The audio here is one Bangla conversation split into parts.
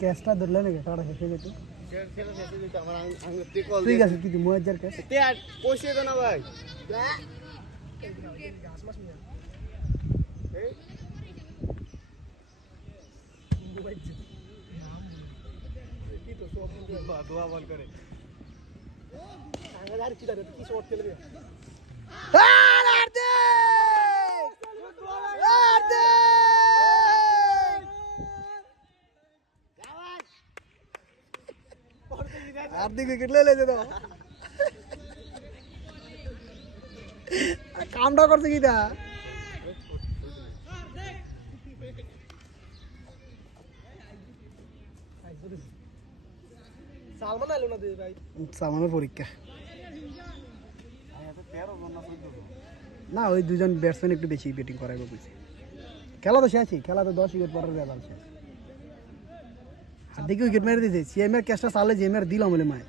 ক্যাশটা ধরলে নাকি টাকা শেষ হয়ে যেত ঠিক আছে কিছু 1000 ক্যাশ পয়সা তো না ভাই দোয়া বল করে কি শর্ট খেলবে हार्दिक विकेट ले लेते तो काम डा करते की था সালমান আলো না দে ভাই সালমানের পরীক্ষা না ওই দুজন ব্যাটসম্যান একটু বেশি ব্যাটিং করাইবো বুঝছি খেলা তো শেষই খেলা তো 10 উইকেট পরের রেজাল্ট শেষ हार्दिक विकेट मेरे दिए सीएमआर कैस्टा साले जेएमआर दिला मिले मैं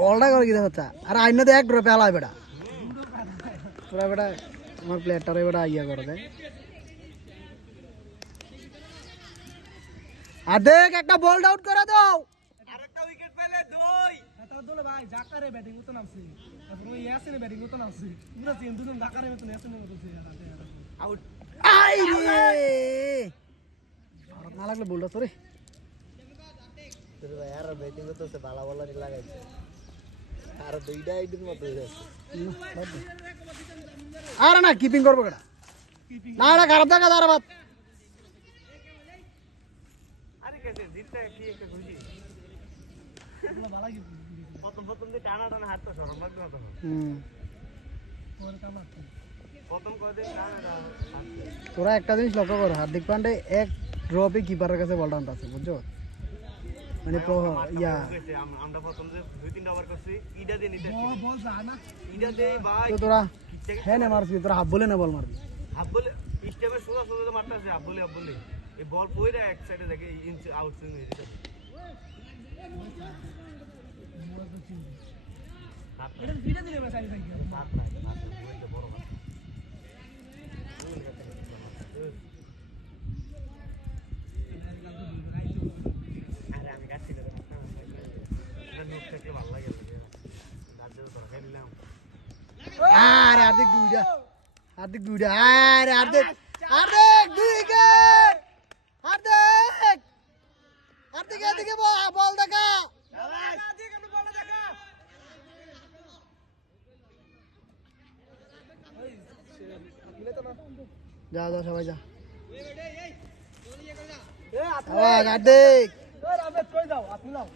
বলটা করে কি হচ্ছে আরে আইনা তো এক ড্রপ পেলা বেটা পুরা বেটা আমার প্লেয়ারটারে বেটা ইয়া করে দেয় আর দেখ একটা বল আউট করে দাও আরেকটা উইকেট পেলে দুই এটা দলে ভাই জাকারে ব্যাটিং করতে নামছে তারপর ওই ইয়াসিনে ব্যাটিং করতে নামছে পুরো তিন দুজন জাকারে মতন ইয়াসিনে মতন আউট আই রে আর না লাগলে বলটা সরি তোর ভাই আর ব্যাটিং করতেছে ভালো বলারই লাগাইছে আর দুইটা আইডির মতো হয়ে যাচ্ছে আরে না কিপিং করবো কেডা না এটা খারাপ দেখা দাঁড়া বাদ আরে কেসে জিততে কি একটা খুশি ভালো কি প্রথম যে টানা টানা হাতটা সরম লাগবে না তখন ওর কামাত প্রথম কদিন টানা তোরা একটা জিনিস লক্ষ্য কর হার্দিক পান্ডে এক ড্রপে কিপারের কাছে বলটা আছে বুঝছো মানে ইয়া আমরা প্রথম যে 2-3 ওভার করছি ইডা দিয়ে নিতে বল যায় না ইডা দিয়ে ভাই তো তোরা হ্যাঁ না মারবি তোরা হাফ বলে না বল মারবি হাফ বলে স্টেপে সোজা সোজা মারতেছে হাফ বলে এই বল পয়রা এক সাইডে দেখে ইঞ্চ আউট সুইং হয়ে যেতে এটা ভিডিও দিলে ভাই সাইড থেকে বড় আরে আমি কাটছি না নোট থেকে ভালো লাগে দাঁড়িয়ে তো ধরে নিলাম আরে হার্দিক দুইটা আরে হার্দিক দুই উইকেট হার্দিক এদিকে বল দেখা যা যা সবাই যা হার্দিক আপনি যাও